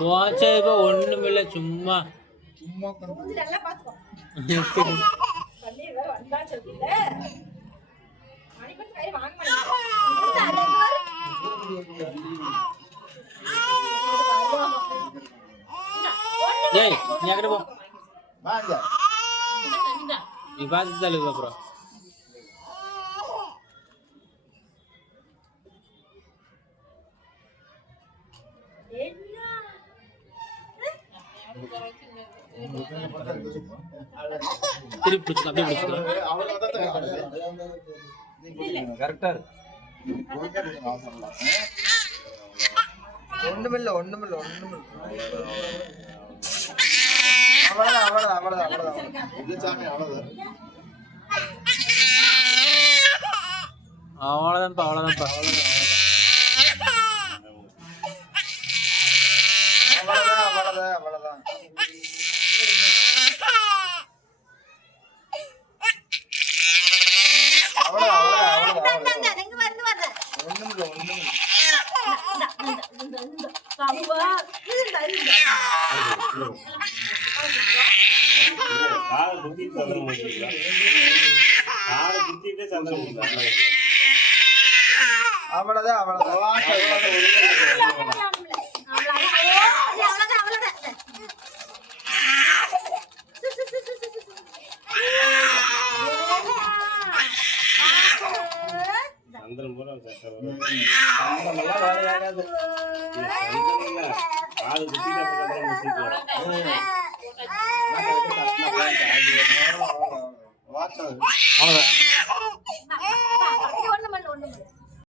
போச்சா இப்ப ஒண்ணுமில்ல சும்மா டேய் நீ அங்க போ வாங்க நீ பாத்து தள்ளு அப்புறம் திருப்பி பிடிச்சு அப்படியே பிடிச்சு கரெக்டா ஒண்ணுமில்ல அவ்வளவுதான் அவ்வளவுதான்ப்பா அவ்வளவுதான் சந்திரன் பூரா அவ்வளவுதான்